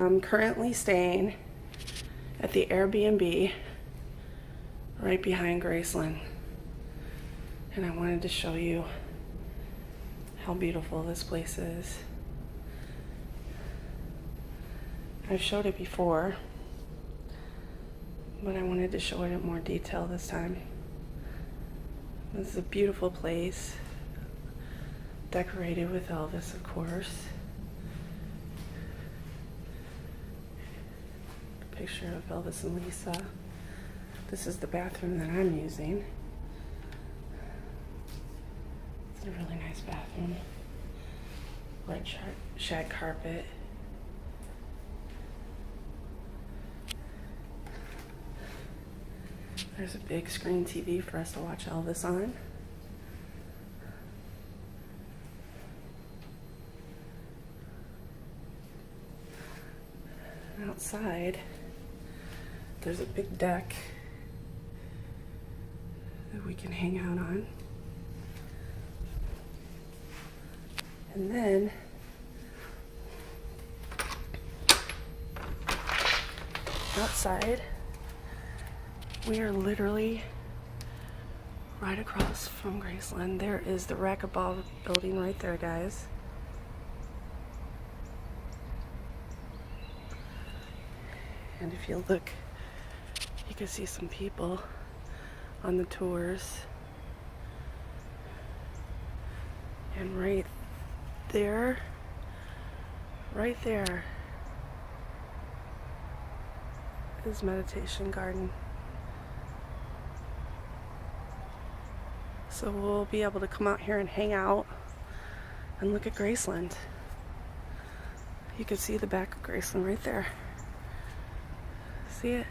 I'm currently staying at the Airbnb right behind Graceland, and I wanted to show you how beautiful this place is. I've showed it before, but I wanted to show it in more detail this time. This is a beautiful place, decorated with Elvis, of course. Picture of Elvis and Lisa. This is the bathroom that I'm using. It's a really nice bathroom. Red shag carpet. There's a big screen TV for us to watch Elvis on. Outside, there's a big deck that we can hang out on. And then outside, we are literally right across from Graceland. There is the racquetball building right there, guys. And if you look, you can see some people on the tours. And right there is Meditation Garden. So we'll be able to come out here and hang out and look at Graceland. You can see the back of Graceland right there. See it?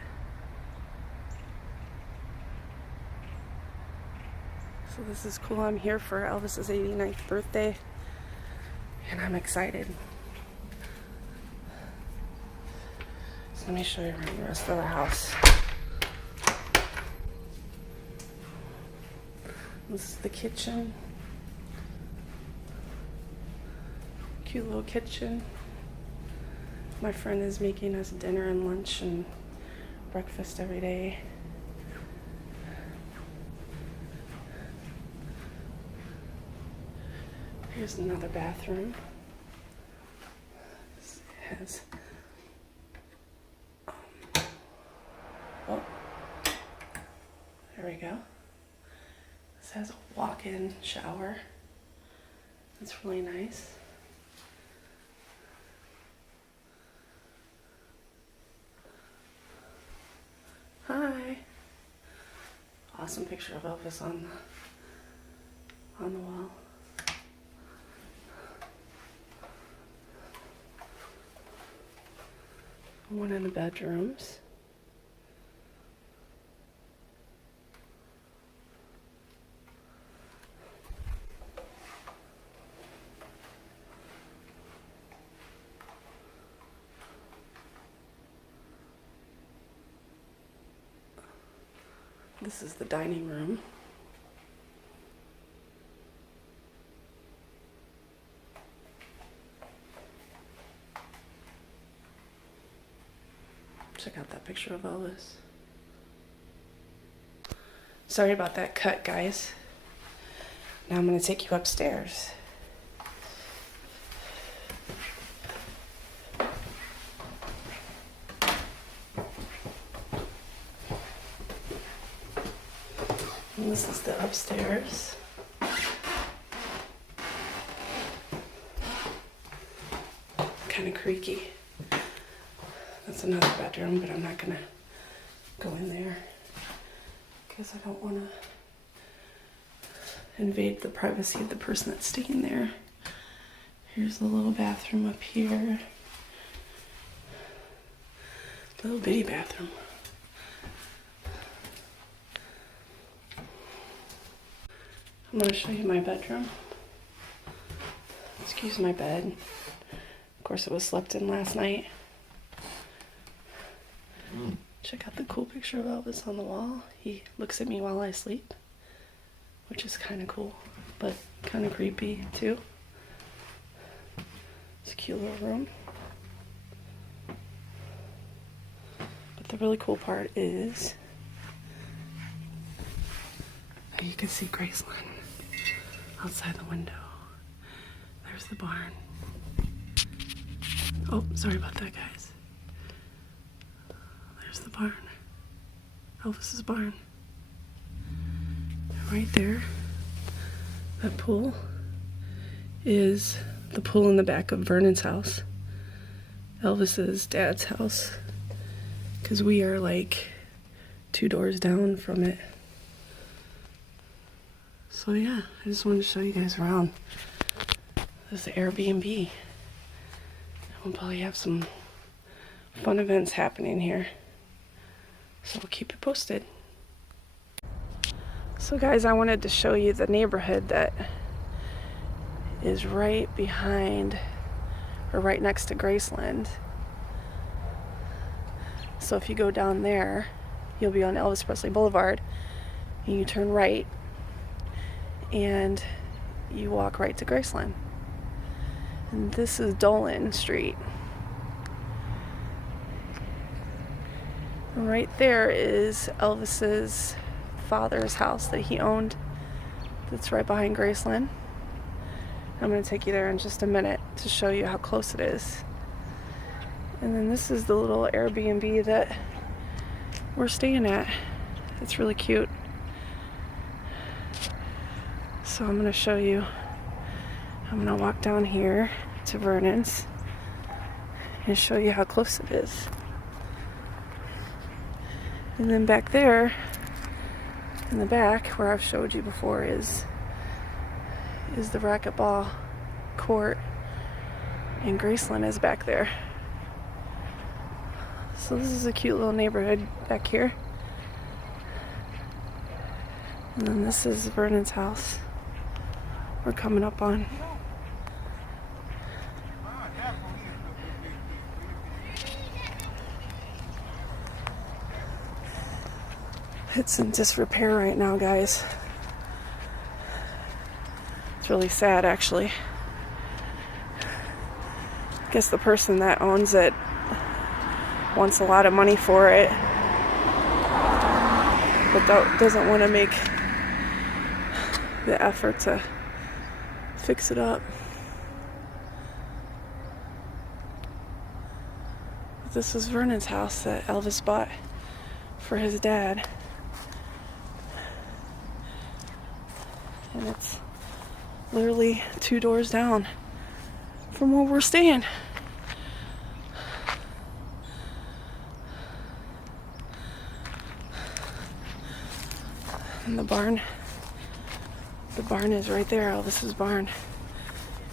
So this is cool. I'm here for Elvis's 89th birthday, and I'm excited. So let me show you around the rest of the house. This is the kitchen. Cute little kitchen. My friend is making us dinner and lunch and breakfast every day. Here's another bathroom. This has oh, there we go. This has a walk-in shower. That's really nice. Hi. Awesome picture of Elvis on the wall. One in the bedrooms. This is the dining room. Check out that picture of Elvis. Sorry about that cut, guys. Now I'm going to take you upstairs. And this is the upstairs. Kind of creaky. That's another bedroom, but I'm not gonna go in there because I don't want to invade the privacy of the person that's staying there. Here's a little bathroom up here. Little bitty bathroom. I'm going to show you my bedroom. Excuse my bed. Of course, it was slept in last night. Check out the cool picture of Elvis on the wall. He looks at me while I sleep, which is kind of cool, but kind of creepy too. It's a cute little room. the really cool part is you can see Graceland outside the window. There's the barn. Oh, sorry about that, guys. There's the barn. Elvis's barn. Right there, that pool is the pool in the back of Vernon's house, Elvis's dad's house, because we are like 2 doors down from it. So yeah, I just wanted to show you guys around this Airbnb. We'll probably have some fun events happening here, so we'll keep it posted. So guys, I wanted to show you the neighborhood that is right behind, or right next to Graceland. So if you go down there, you'll be on Elvis Presley Boulevard, and you turn right, and you walk right to Graceland. And this is Dolan Street. And right there is Elvis's father's house that he owned, that's right behind Graceland. I'm going to take you there in just a minute to show you how close it is. And then this is the little Airbnb that we're staying at. It's really cute. So I'm going to show you. I'm going to walk down here to Vernon's and show you how close it is. And then back there in the back, where I've showed you before, is the racquetball court, and Graceland is back there. So this is a cute little neighborhood back here. And then this is Vernon's house we're coming up on. It's in disrepair right now, guys. It's really sad, actually. I guess the person that owns it wants a lot of money for it, but doesn't want to make the effort to fix it up. But this is Vernon's house that Elvis bought for his dad. And it's literally 2 doors down from where we're staying. And the barn is right there. Elvis's barn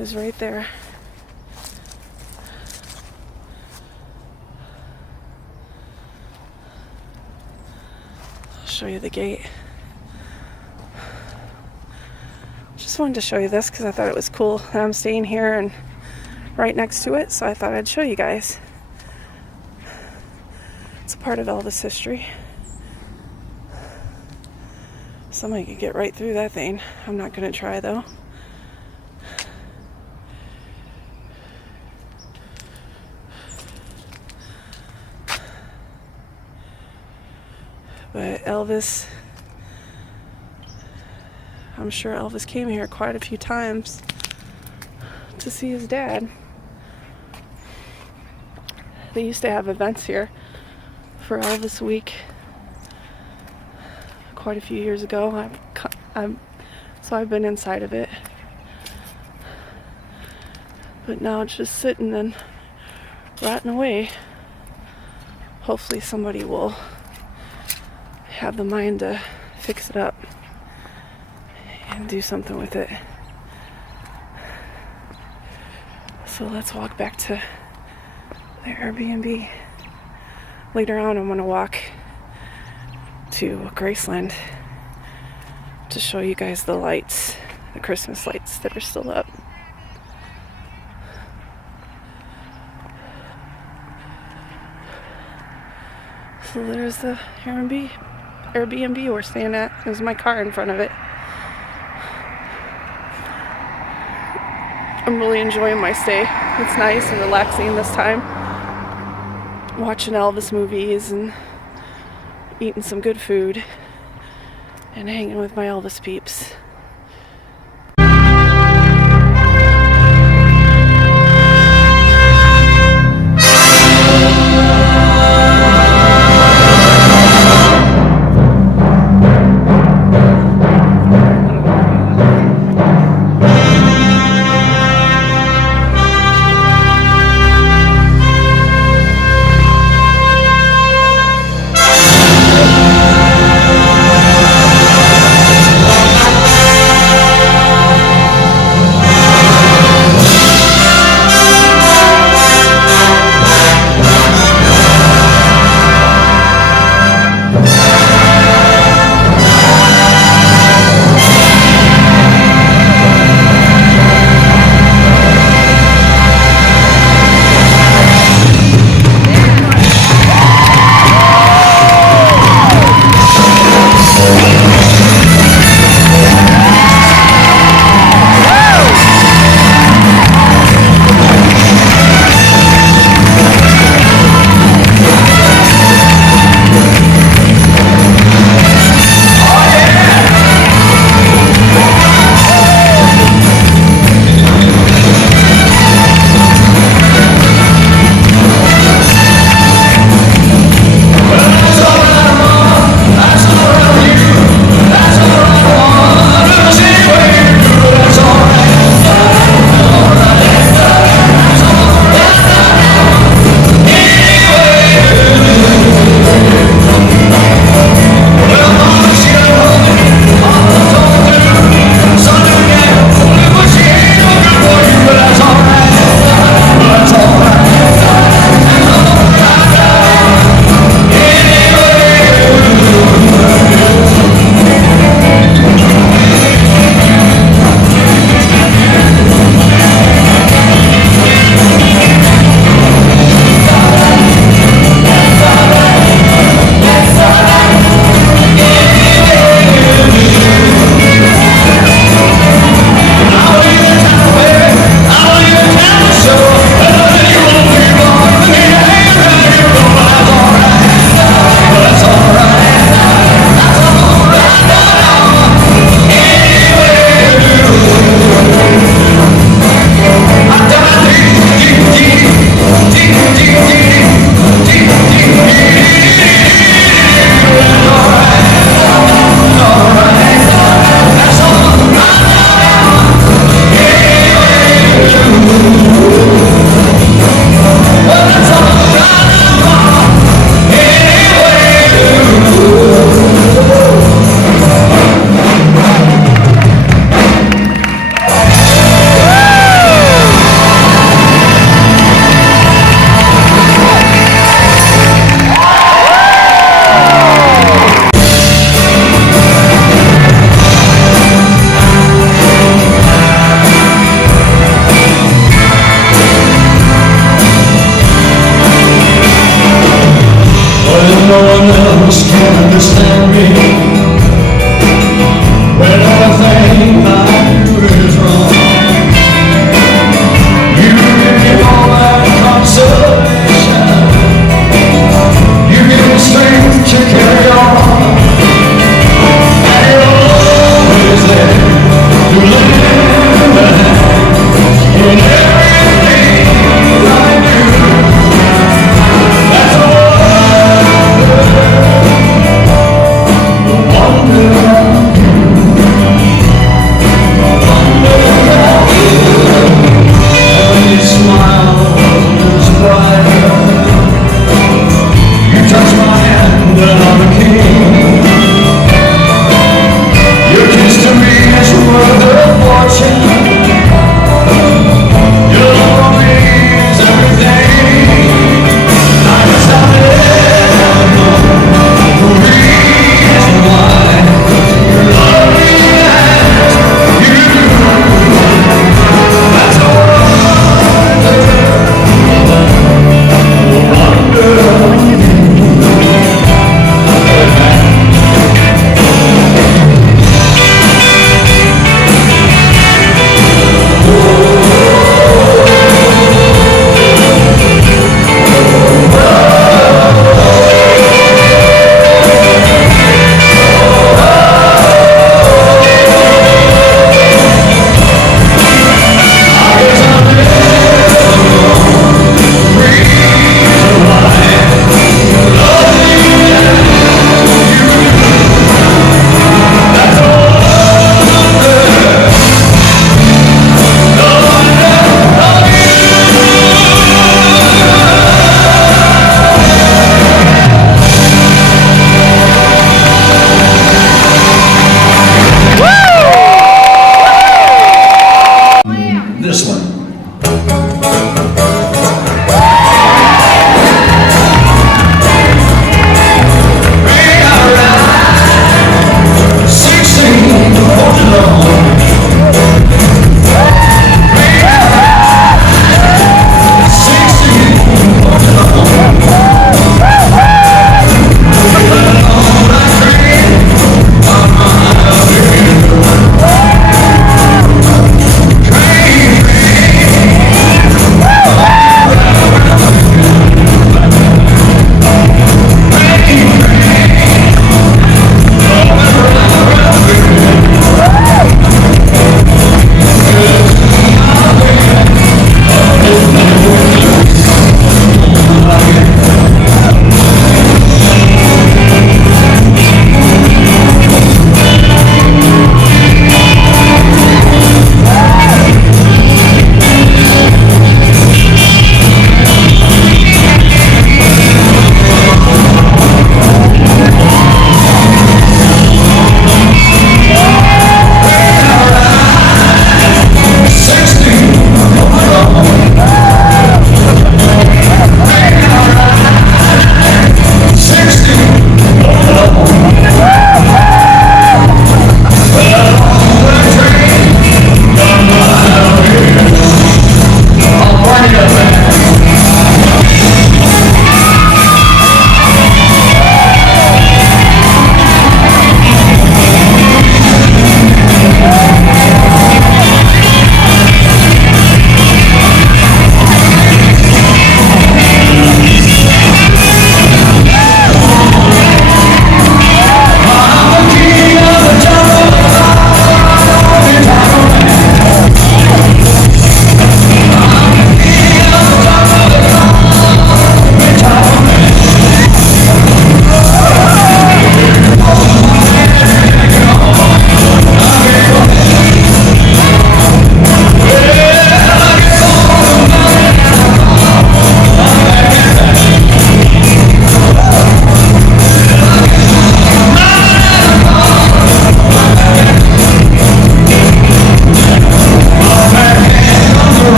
is right there. I'll show you the gate. Just wanted to show you this because I thought it was cool that I'm staying here and right next to it, so I thought I'd show you guys. It's a part of Elvis history. Somebody could get right through that thing. I'm not going to try, though. But Elvis, I'm sure Elvis came here quite a few times to see his dad. They used to have events here for Elvis Week quite a few years ago. So I've been inside of it, but now it's just sitting and rotting away. Hopefully somebody will have the mind to fix it up and do something with it. So let's walk back to the Airbnb. Later on, I'm going to walk to Graceland to show you guys the lights, the Christmas lights that are still up. So there's the Airbnb we're staying at. There's my car in front of it. I'm really enjoying my stay. It's nice and relaxing this time. watching Elvis movies and eating some good food and hanging with my Elvis peeps.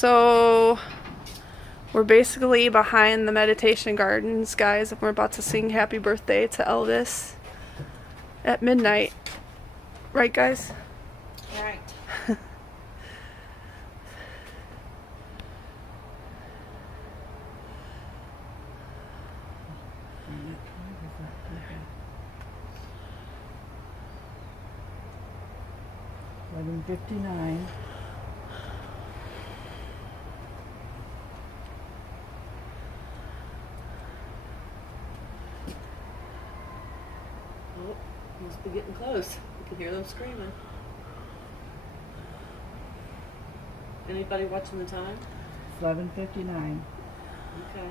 So we're basically behind the meditation gardens, guys, and we're about to sing happy birthday to Elvis at midnight. Right, guys? Right. $11:59. Oh, must be getting close. You can hear them screaming. Anybody watching the time? It's 11:59. Okay.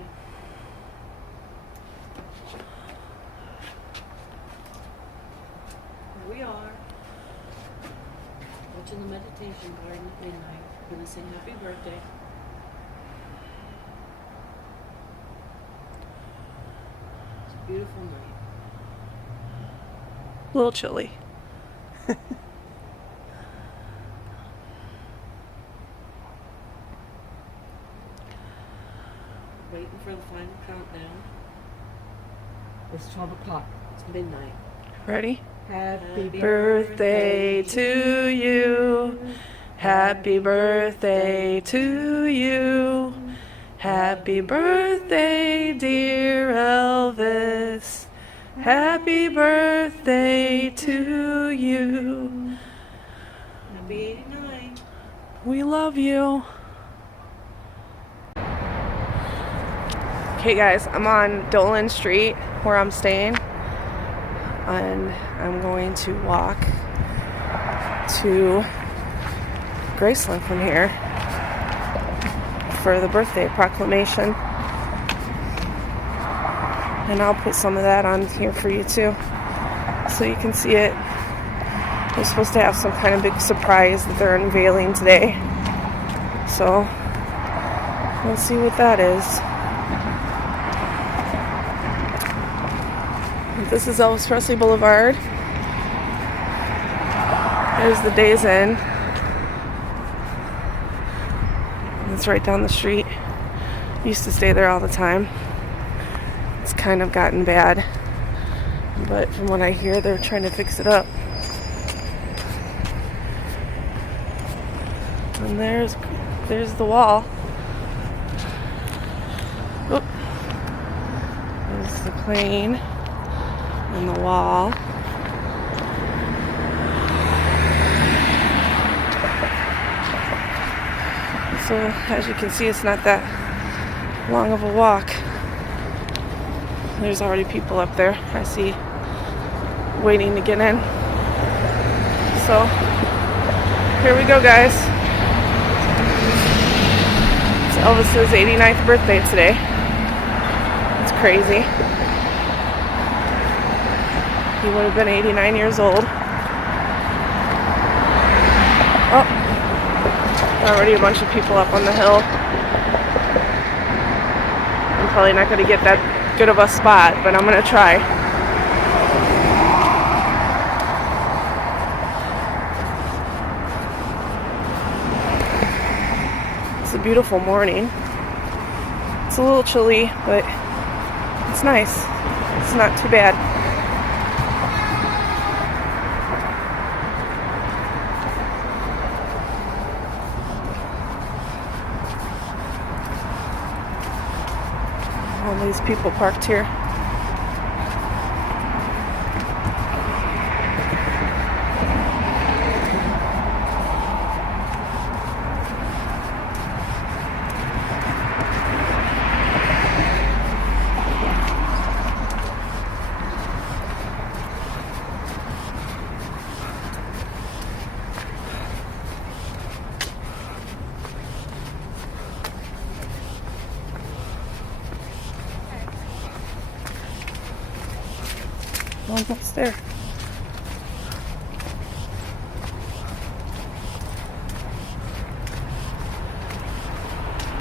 Here we are. Watching the meditation garden at midnight. We're gonna sing happy birthday. It's a beautiful night. A little chilly. Waiting for the final countdown. It's 12 o'clock. It's midnight. Ready? Happy Birthday to you. Happy birthday to you. Happy birthday, dear Elvis. Happy birthday to you. Happy 89. We love you. Okay, guys, I'm on Dolan Street where I'm staying, and I'm going to walk to Graceland from here for the birthday proclamation. And I'll put some of that on here for you too, so you can see it. They're supposed to have some kind of big surprise that they're unveiling today. So we'll see what that is. This is Elvis Presley Boulevard. There's the Days Inn. It's right down the street. Used to stay there all the time. It's kind of gotten bad, but from what I hear, they're trying to fix it up. And there's the wall. Oop. There's the plane and the wall. So as you can see, it's not that long of a walk. There's already people up there, I see, waiting to get in. So here we go, guys. It's Elvis's 89th birthday today. It's crazy. He would have been 89 years old. Oh, already a bunch of people up on the hill. I'm probably not going to get that good of a spot, but I'm going to try. It's a beautiful morning. It's a little chilly, but it's nice. It's not too bad. All these people parked here. Almost there.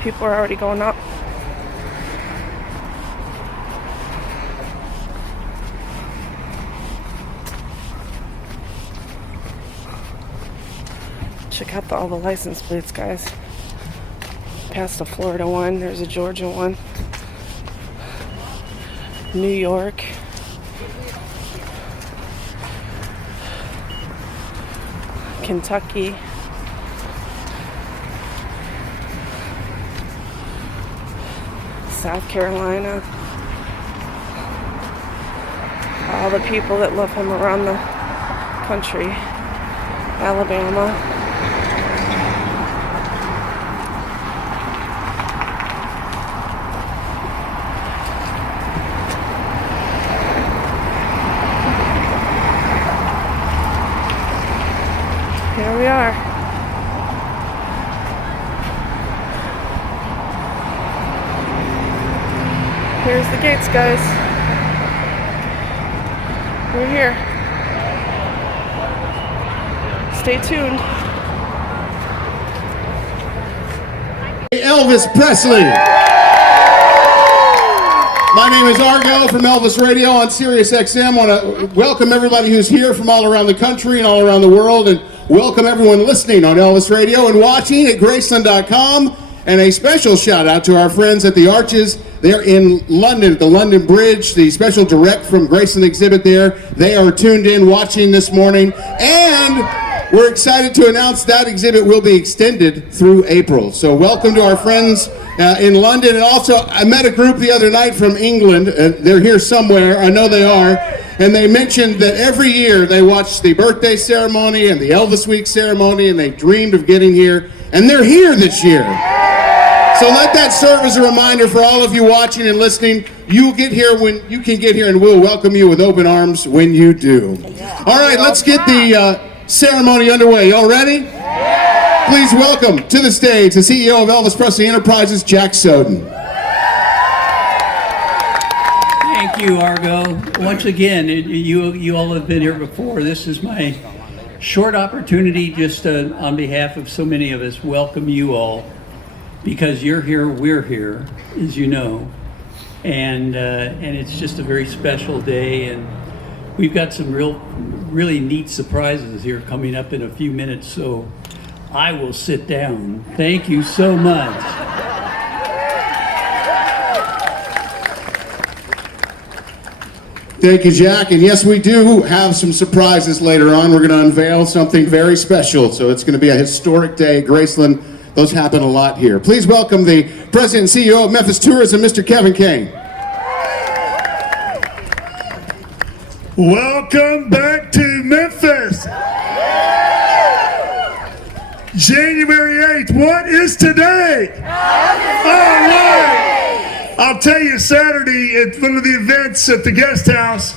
People are already going up. Check out all the license plates, guys. past the Florida one. There's a Georgia one. New York. Kentucky. South Carolina. All the people that love him around the country. Alabama. Here we are. Here's the gates, guys. We're here. Stay tuned. Elvis Presley. My name is Argo from Elvis Radio on Sirius XM. I want to welcome everybody who's here from all around the country and all around the world, and welcome everyone listening on Elvis Radio and watching at Graceland.com. And a special shout out to our friends at the Arches. They're in London at the London Bridge, the special direct from Graceland exhibit there. They are tuned in watching this morning. And we're excited to announce that exhibit will be extended through April. So welcome to our friends in London. And also, I met a group the other night from England. They're here somewhere. I know they are. And they mentioned that every year they watch the birthday ceremony and the Elvis Week ceremony, and they dreamed of getting here. And they're here this year. So let that serve as a reminder for all of you watching and listening. You'll get here when you can get here, and we'll welcome you with open arms when you do. All right, let's get the ceremony underway. Y'all ready? Please welcome to the stage the CEO of Elvis Presley Enterprises, Jack Soden. Thank you, Argo. Once again, you all have been here before. This is my short opportunity just on behalf of so many of us, welcome you all. Because you're here, we're here, as you know, and it's just a very special day, and we've got some really neat surprises here coming up in a few minutes, so I will sit down. Thank you so much. Thank you, Jack. And yes, we do have some surprises later on. We're going to unveil something very special, so it's going to be a historic day at Graceland. Those happen a lot here. Please welcome the President and CEO of Memphis Tourism, Mr. Kevin Kane. Welcome back to Memphis. January 8th, what is today? All right. I'll tell you, Saturday at one of the events at the guest house,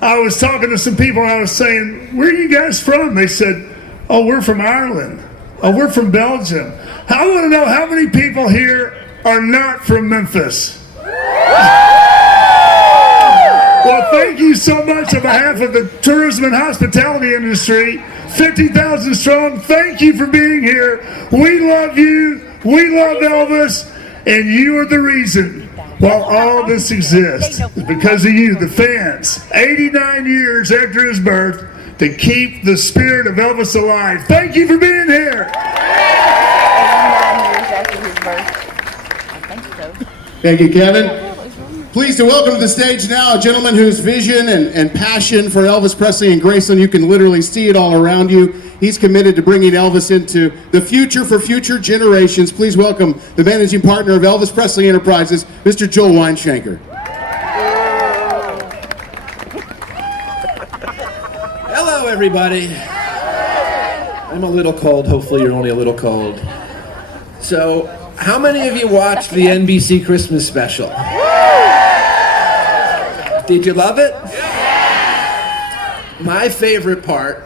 I was talking to some people and I was saying, where are you guys from? They said, oh, we're from Ireland. Oh, we're from Belgium. I want to know how many people here are not from Memphis. Well, thank you so much on behalf of the tourism and hospitality industry, 50,000 strong. Thank you for being here. We love you. We love Elvis. And you are the reason why all this exists. It's because of you, the fans. 89 years after his birth, to keep the spirit of Elvis alive. Thank you for being here. Thank you, Kevin. Pleased to welcome to the stage now a gentleman whose vision and passion for Elvis Presley and Graceland, you can literally see it all around you. He's committed to bringing Elvis into the future for future generations. Please welcome the managing partner of Elvis Presley Enterprises, Mr. Joel Weinshanker. Hello, everybody. I'm a little cold. Hopefully you're only a little cold. So, how many of you watched the NBC Christmas special? Did you love it? My favorite part,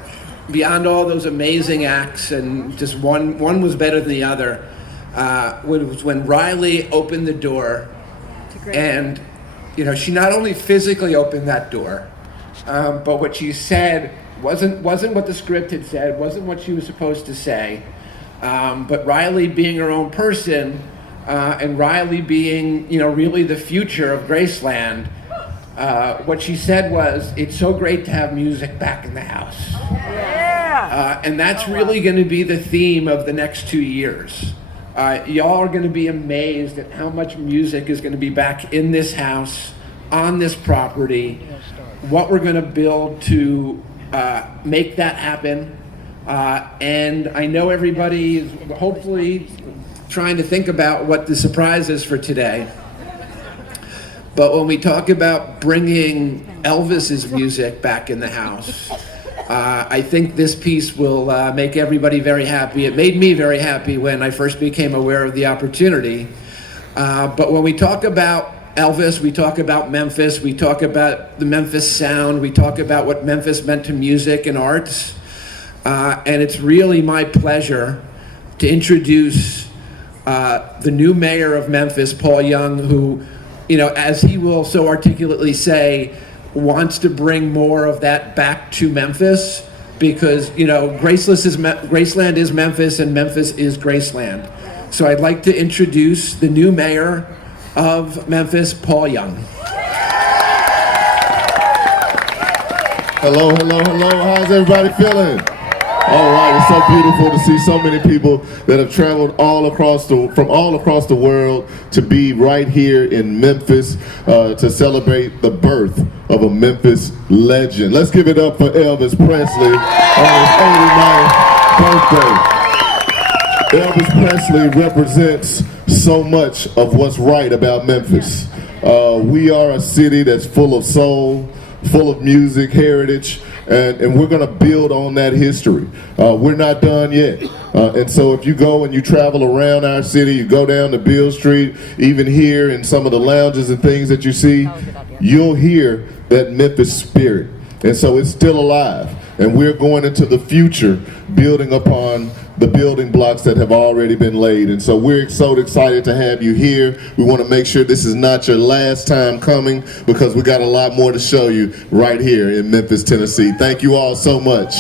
beyond all those amazing acts, and just one was better than the other, was when Riley opened the door, and she not only physically opened that door, but what she said wasn't what the script had said, wasn't what she was supposed to say, but Riley being her own person, and Riley being really the future of Graceland. What she said was, it's so great to have music back in the house. Yeah. And that's really going to be the theme of the next 2 years. Y'all are going to be amazed at how much music is going to be back in this house, on this property, what we're going to build to make that happen. And I know everybody is hopefully trying to think about what the surprise is for today. But when we talk about bringing Elvis's music back in the house, I think this piece will make everybody very happy. It made me very happy when I first became aware of the opportunity. But when we talk about Elvis, we talk about Memphis, we talk about the Memphis sound, we talk about what Memphis meant to music and arts. And it's really my pleasure to introduce the new mayor of Memphis, Paul Young, who, you know, as he will so articulately say, wants to bring more of that back to Memphis because, you know, Graceland is Memphis and Memphis is Graceland. So I'd like to introduce the new mayor of Memphis, Paul Young. Hello, hello, hello. How's everybody feeling? All right, it's so beautiful to see so many people that have traveled from all across the world to be right here in Memphis to celebrate the birth of a Memphis legend. Let's give it up for Elvis Presley on his 89th birthday. Elvis Presley represents so much of what's right about Memphis. We are a city that's full of soul, full of music, heritage, and we're going to build on that history. We're not done yet. And so if you go and you travel around our city, you go down to Beale Street, even here in some of the lounges and things that you see, you'll hear that Memphis spirit. And so it's still alive. And we're going into the future building upon the building blocks that have already been laid. And so we're so excited to have you here. We want to make sure this is not your last time coming because we got a lot more to show you right here in Memphis, Tennessee. Thank you all so much.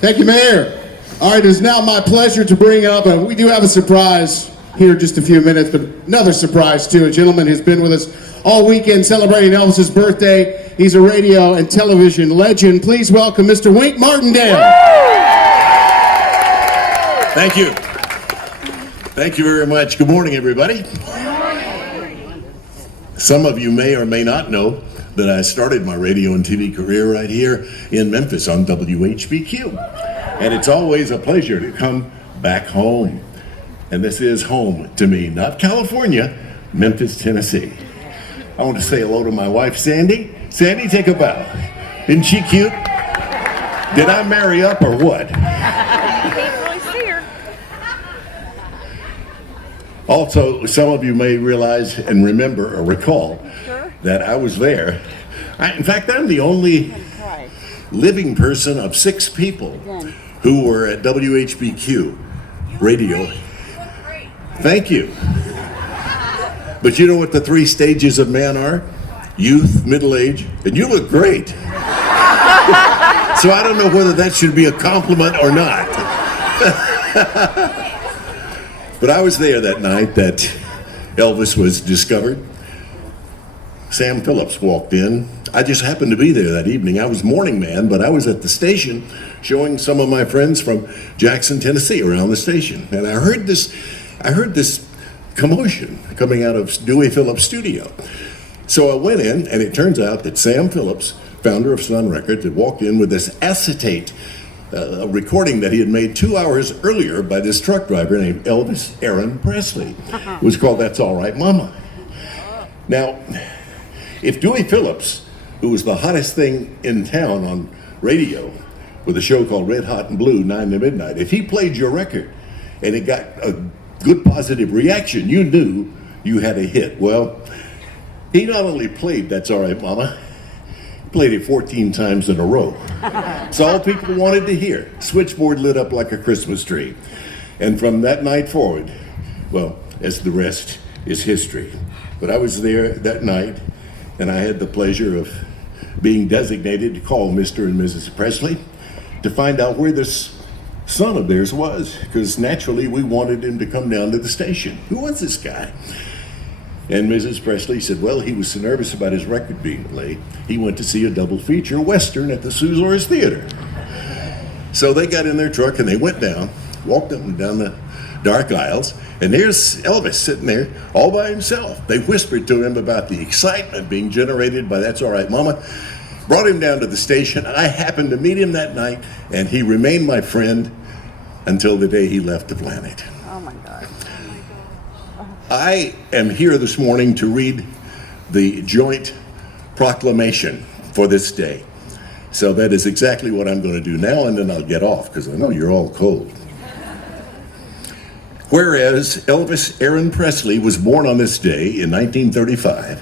Thank you, Mayor. All right, it is now my pleasure to bring up, and we do have a surprise here in just a few minutes, but another surprise too. A gentleman who's been with us all weekend celebrating Elvis's birthday. He's a radio and television legend. Please welcome Mr. Wink Martindale. Thank you. Thank you very much. Good morning, everybody. Some of you may or may not know that I started my radio and TV career right here in Memphis on WHBQ. And it's always a pleasure to come back home. And this is home to me, not California, Memphis, Tennessee. I want to say hello to my wife, Sandy. Sandy, take a bow. Isn't she cute? Did I marry up or what? Can't really see her. Also, some of you may realize and remember or recall that I was there. In fact, I'm the only living person of 6 people who were at WHBQ radio. Thank you. But you know what the 3 stages of man are? Youth, middle age, and you look great. So I don't know whether that should be a compliment or not. But I was there that night that Elvis was discovered. Sam Phillips walked in. I just happened to be there that evening. I was morning man, but I was at the station showing some of my friends from Jackson, Tennessee around the station. And I heard this commotion coming out of Dewey Phillips' studio. So I went in, and it turns out that Sam Phillips, founder of Sun Records, had walked in with this acetate recording that he had made 2 hours earlier by this truck driver named Elvis Aaron Presley. It was called That's All Right Mama. Now, if Dewey Phillips, who was the hottest thing in town on radio with a show called Red Hot and Blue, 9 to Midnight, if he played your record and it got a good positive reaction, you knew you had a hit. Well, he not only played That's All Right Mama, he played it 14 times in a row. It's all people wanted to hear. Switchboard lit up like a Christmas tree. And from that night forward, well, as the rest is history. But I was there that night, and I had the pleasure of being designated to call Mr. and Mrs. Presley to find out where this son of theirs was, because naturally we wanted him to come down to the station. Who was this guy? And Mrs. Presley said, well, he was so nervous about his record being played, he went to see a double feature Western at the Suzores Theater. So they got in their truck and they went down, walked up and down the dark aisles, and there's Elvis sitting there all by himself. They whispered to him about the excitement being generated by That's All Right Mama, brought him down to the station. I happened to meet him that night, and he remained my friend until the day he left the planet. Oh my God. I am here this morning to read the joint proclamation for this day. So that is exactly what I'm going to do now, and then I'll get off because I know you're all cold. Whereas Elvis Aaron Presley was born on this day in 1935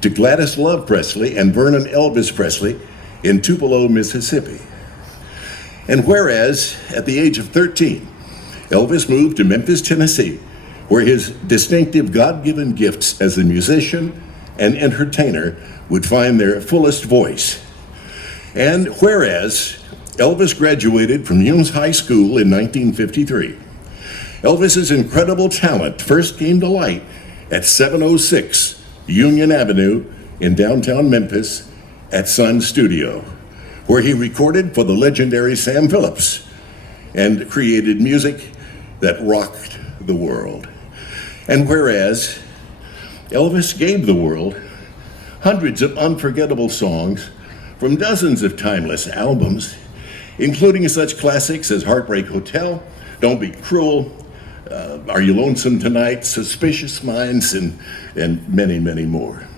to Gladys Love Presley and Vernon Elvis Presley in Tupelo, Mississippi. And whereas at the age of 13, Elvis moved to Memphis, Tennessee, where his distinctive God-given gifts as a musician and entertainer would find their fullest voice. And whereas Elvis graduated from Humes High School in 1953, Elvis's incredible talent first came to light at 706 Union Avenue in downtown Memphis at Sun Studio, where he recorded for the legendary Sam Phillips and created music that rocked the world. And whereas Elvis gave the world hundreds of unforgettable songs from dozens of timeless albums, including such classics as Heartbreak Hotel, Don't Be Cruel, Are You Lonesome Tonight, Suspicious Minds, and many, many more.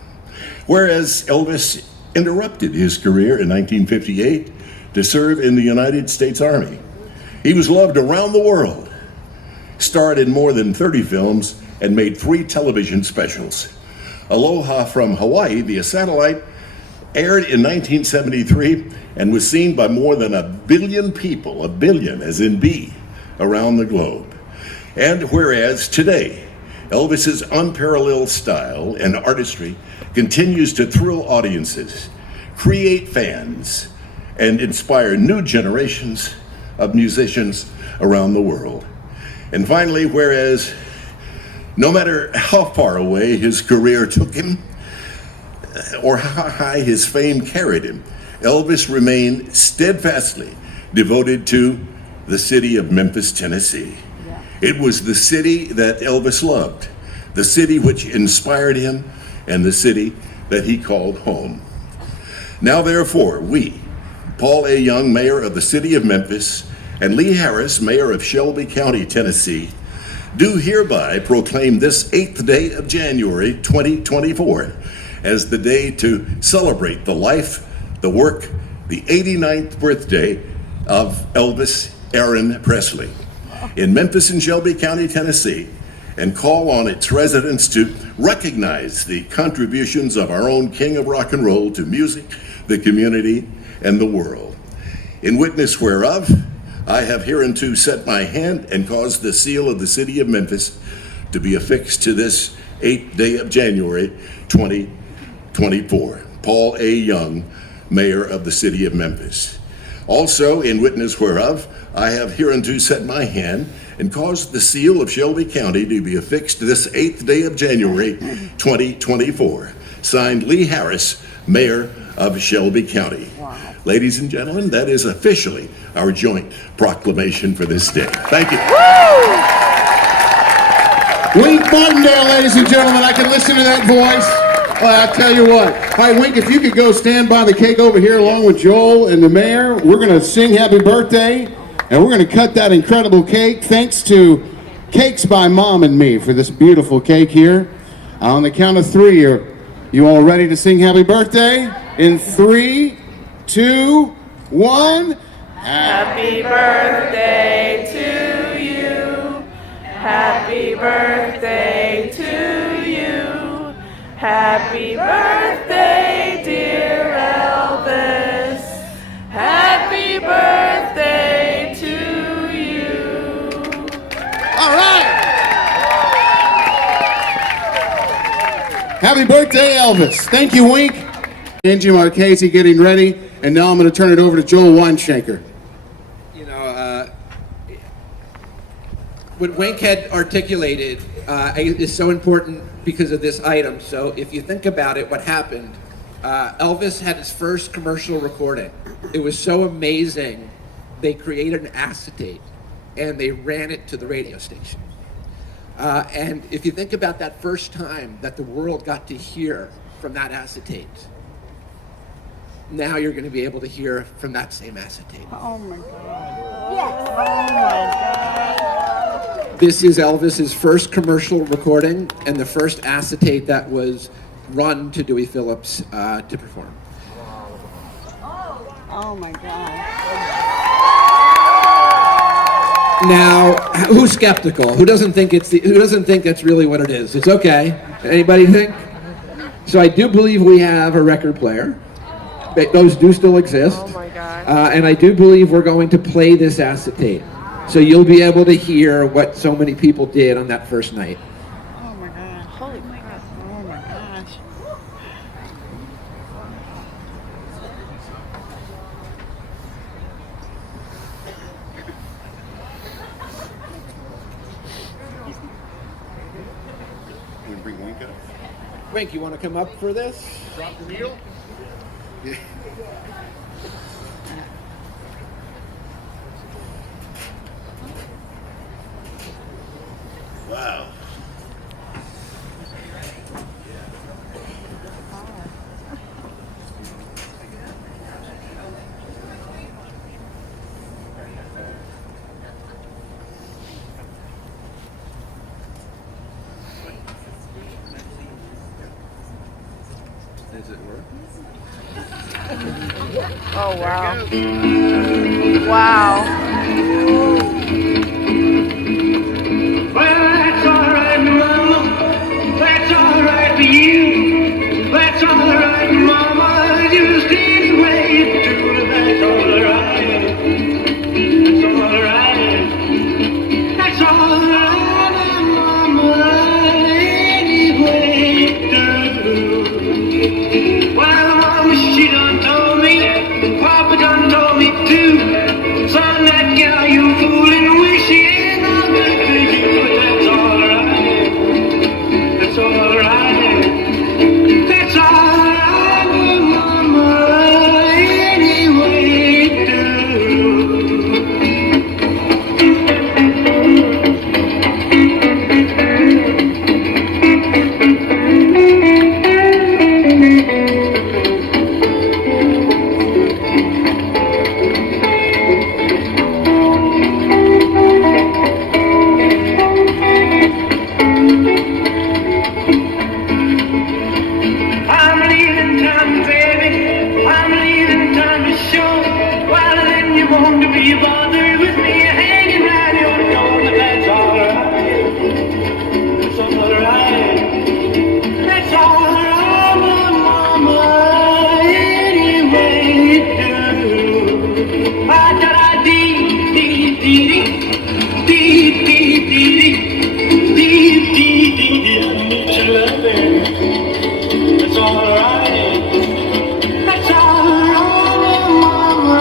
Whereas Elvis interrupted his career in 1958 to serve in the United States Army. He was loved around the world, starred in more than 30 films, and made 3 television specials. Aloha from Hawaii via satellite aired in 1973 and was seen by more than 1 billion people, 1 billion as in B, around the globe. And whereas today, Elvis's unparalleled style and artistry continues to thrill audiences, create fans, and inspire new generations of musicians around the world. And finally, whereas no matter how far away his career took him, or how high his fame carried him, Elvis remained steadfastly devoted to the city of Memphis, Tennessee. It was the city that Elvis loved, the city which inspired him, and the city that he called home. Now therefore, we, Paul A. Young, Mayor of the City of Memphis, and Lee Harris, Mayor of Shelby County, Tennessee, do hereby proclaim this 8th day of January 2024 as the day to celebrate the life, the work, the 89th birthday of Elvis Aaron Presley in Memphis and Shelby County, Tennessee, and call on its residents to recognize the contributions of our own King of Rock and Roll to music, the community, and the world. In witness whereof, I have hereunto set my hand and caused the seal of the city of Memphis to be affixed to this 8th day of January 2024. Paul A. Young, Mayor of the City of Memphis. Also, in witness whereof, I have hereunto set my hand and caused the seal of Shelby County to be affixed this 8th day of January 2024. Signed, Lee Harris, Mayor of Shelby County. Wow. Ladies and gentlemen, that is officially our joint proclamation for this day. Thank you. Wink Martindale, ladies and gentlemen, I can listen to that voice. Well, I tell you what. Hi, Wink, if you could go stand by the cake over here along with Joel and the mayor, we're going to sing happy birthday, and we're going to cut that incredible cake. Thanks to Cakes by Mom and Me for this beautiful cake here. On the count of 3, are you all ready to sing happy birthday? In 3, 2, 1. Happy birthday to you. Happy birthday to you. Happy birthday, dear Elvis. Happy birthday to you. All right. Happy birthday, Elvis. Thank you, Wink. Angie Marchese getting ready, and now I'm going to turn it over to Joel Weinshanker. You know, what Wink had articulated is so important because of this item. So if you think about it, what happened, Elvis had his first commercial recording. It was so amazing they created an acetate and they ran it to the radio station. And if you think about that first time that the world got to hear from that acetate, now you're going to be able to hear from that same acetate. Oh my God. Yes. Oh my God. This is Elvis's first commercial recording and the first acetate that was run to Dewey Phillips to perform. Oh my God. Now, who's skeptical? Who doesn't think that's really what it is? It's okay. Anybody think? So I do believe we have a record player. Those do still exist. Oh my God. And I do believe we're going to play this acetate. So you'll be able to hear what so many people did on that first night. Oh my God. Holy crap. Oh my gosh. Wink, you want to come up for this? Drop the needle. Yeah. Wow. Does it work? Oh, wow. Wow. Well, that's all right, Mama. That's all right for you. That's all right, Mama. Just any way you do it, that's all right. That's all right. That's all right, Mama. Any way you do. Well, Mama, she done told me, Papa done told me too. Son, that gal you fooling with, she ain't no good for you. But that's all right. That's all right. That's all right, Mama. Any way you do. I'm leaving town, baby. I'm leaving town to show. Well, then you won't be bothered with me hanging round your door. But that's all right. That's all right. That's all right, Mama. Any way you do. Ah-da-da-dee-dee-dee-dee. Dee-dee-dee-dee. Dee-dee-dee-dee. I need your loving. That's all right. That's all right, Mama.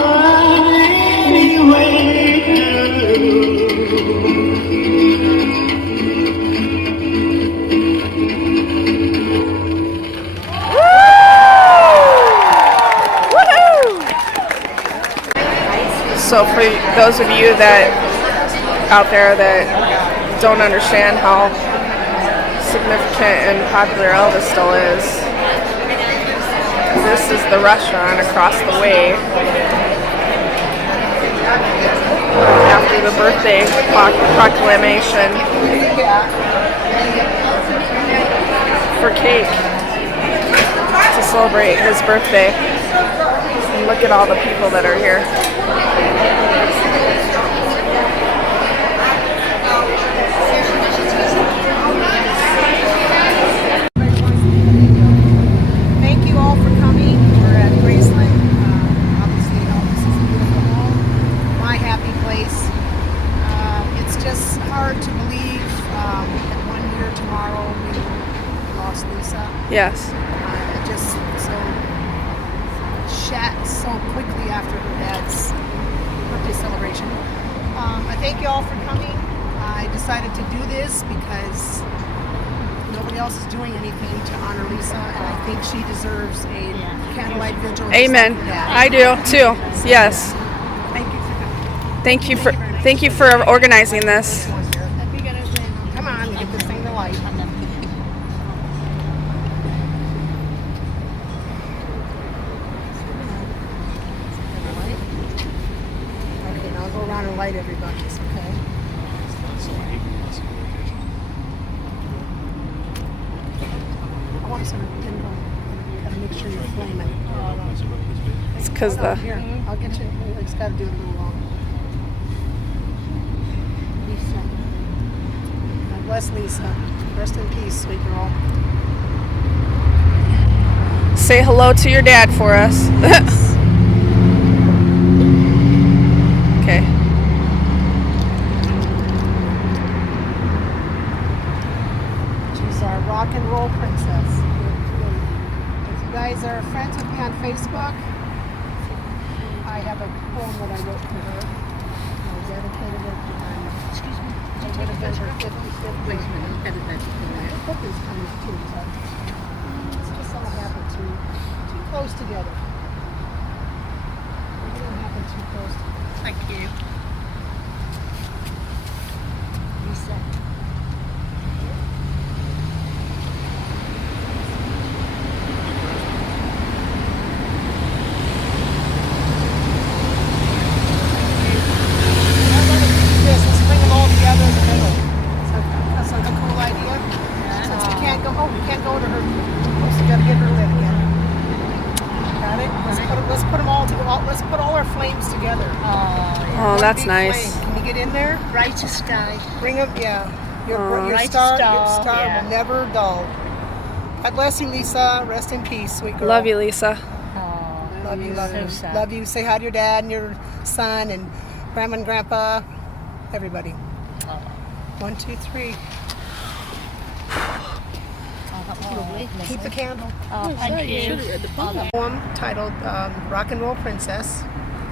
Any way you do. So for those of you that out there that don't understand how significant and popular Elvis still is, this is the restaurant across the way after the birthday proclamation for cake to celebrate his birthday. And look at all the people that are here. Thank you all for coming. We're at Graceland. Obviously, Elvis is a beautiful home, my happy place. It's just hard to believe. We had 1 year tomorrow. We lost Lisa. Yes. Just so so quickly after her dad's birthday celebration. I thank you all for coming. I decided to do this because nobody else is doing anything to honor Lisa, and I think she deserves a candlelight vigil. Amen. For that. I do too. Yes. Thank you for coming. Thank you for organizing this. Come on, get this thing to light. Okay, now I'll go around and light everybody's, okay? I want some kindle. Gotta make sure you're flaming. It's because the Here, I'll get you. I just gotta do it a little longer. Lisa. God bless Lisa. Rest in peace, sweet girl. say hello to your dad for us. Okay. She's our rock and roll princess. If you guys are friends with me on Facebook, I have a poem that I wrote to her. I dedicated it on, excuse me, I would have been her 55th birthday. The book is coming up too, so it's just all happened too close together. It didn't happen too close together. Thank you. Lisa. Let's bring them all together in the middle. That's like a cool idea. Since we can't go to her. So we gotta get her lit again. Got it? Let's put them all together. Let's put all our flames together. Oh, that's Big nice. flame. Can you get in there? Brightest sky. Bring them, yeah. Your Brightest star star, yeah. will never dull. God bless you, Lisa. Rest in peace, sweet girl. Love you, Lisa. Oh, Love you, love so you. sad. Love you. Say hi to your dad and your son and grandma and grandpa. Everybody. 1, 2, 3. Keep the candle. Oh, thank you. Poem titled Rock and Roll Princess,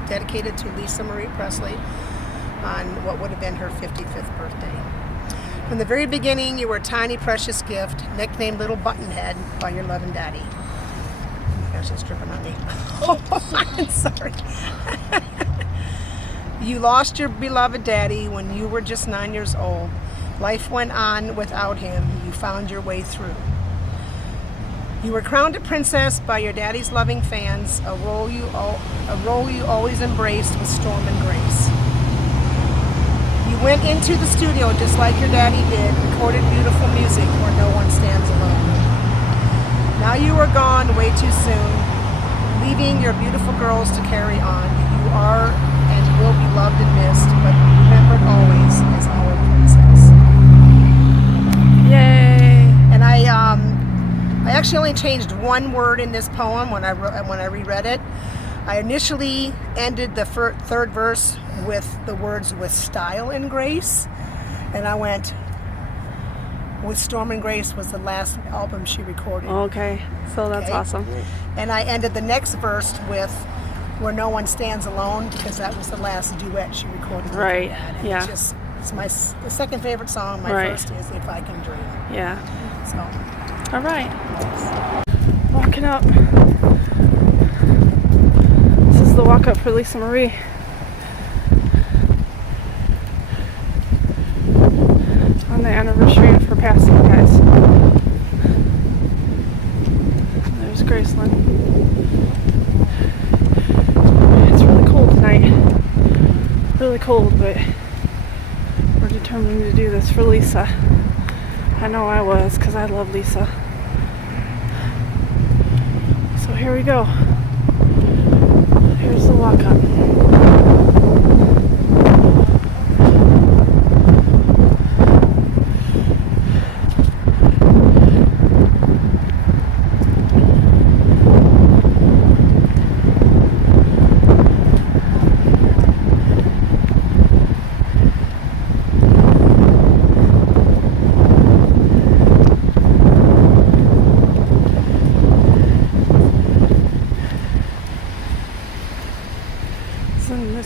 dedicated to Lisa Marie Presley on what would have been her 55th birthday. From the very beginning, you were a tiny, precious gift, nicknamed Little Buttonhead by your loving daddy. Gosh, it's dripping on me. I'm sorry. You lost your beloved daddy when you were just 9 years old. Life went on without him. You found your way through. You were crowned a princess by your daddy's loving fans, a role you always embraced with storm and grace. You went into the studio just like your daddy did, recorded beautiful music where no one stands alone. Now you are gone way too soon, leaving your beautiful girls to carry on. You are and will be loved and missed, but remembered always as our princess. Yay! And I actually only changed one word in this poem when I reread it. I initially ended the third verse with the words "with style and grace," and I went "with storm and grace" was the last album she recorded. Okay, so that's Okay. awesome. And I ended the next verse with "where no one stands alone" because that was the last duet she recorded. with her Right, dad. And yeah. It's my second favorite song. My Right. first is "If I Can Dream." Yeah. So. All right. Walking up. This is the walk up for Lisa Marie. On the anniversary of her passing, guys. There's Graceland. It's really cold tonight. Really cold, but we're determined to do this for Lisa. I know I was, because I love Lisa. So here we go. Here's the walk up.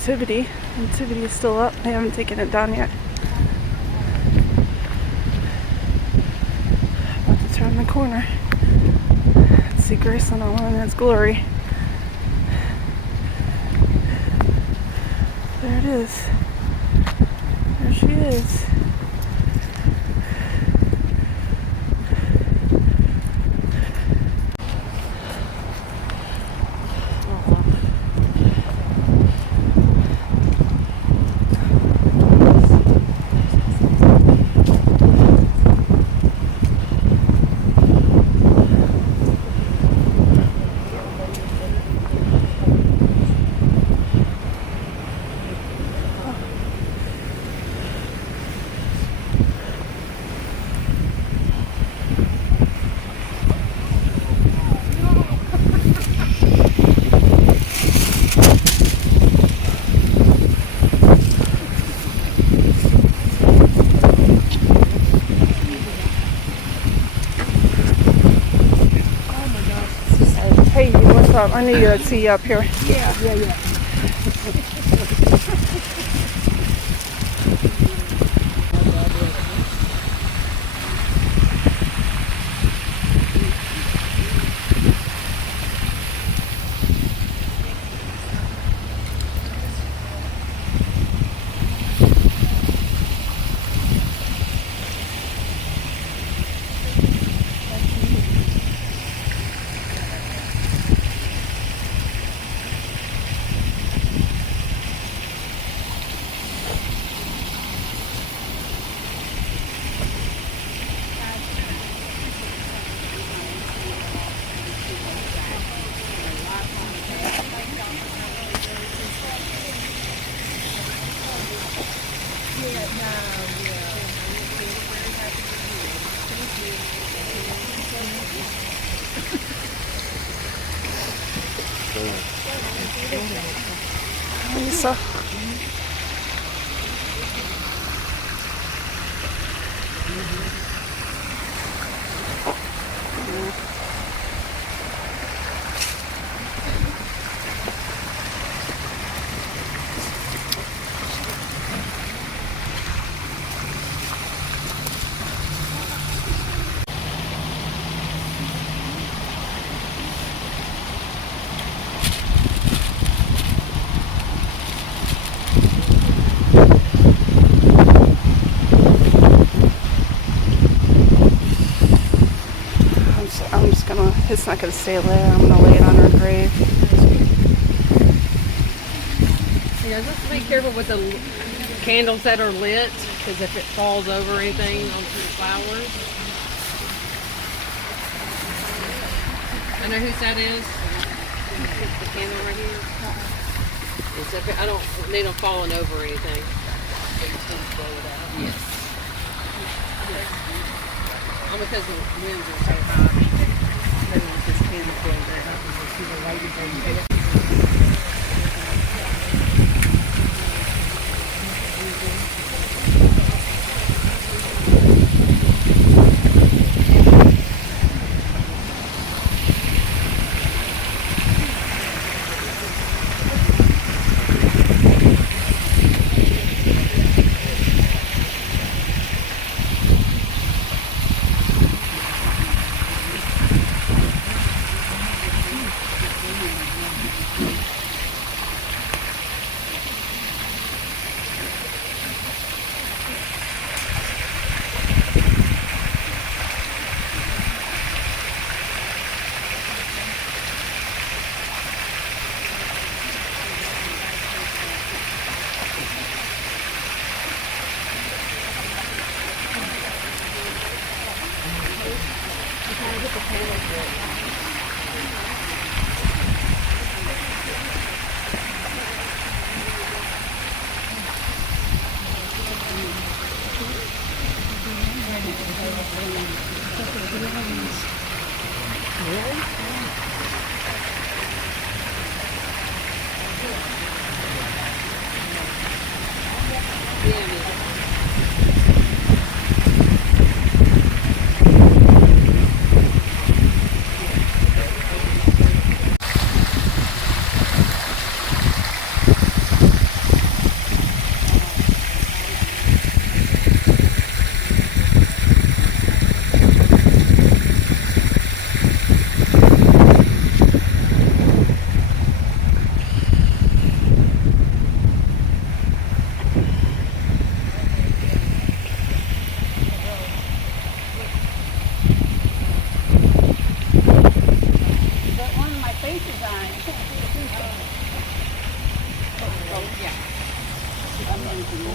Nativity. Nativity is still up. They haven't taken it down yet. About to turn the corner. See Graceland all in its glory. There it is. There she is. Hey, what's up? I need to see you up here. Yeah. Lisa. It's not gonna stay there. I'm gonna lay it on her grave. Yeah, just be careful with the candles that are lit, because if it falls over anything onto the flowers. I know whose that is. The candle right here. It's if it, I don't. They don't falling over anything. Yes. All because the winds are so high. This candle going there. See the light is Okay.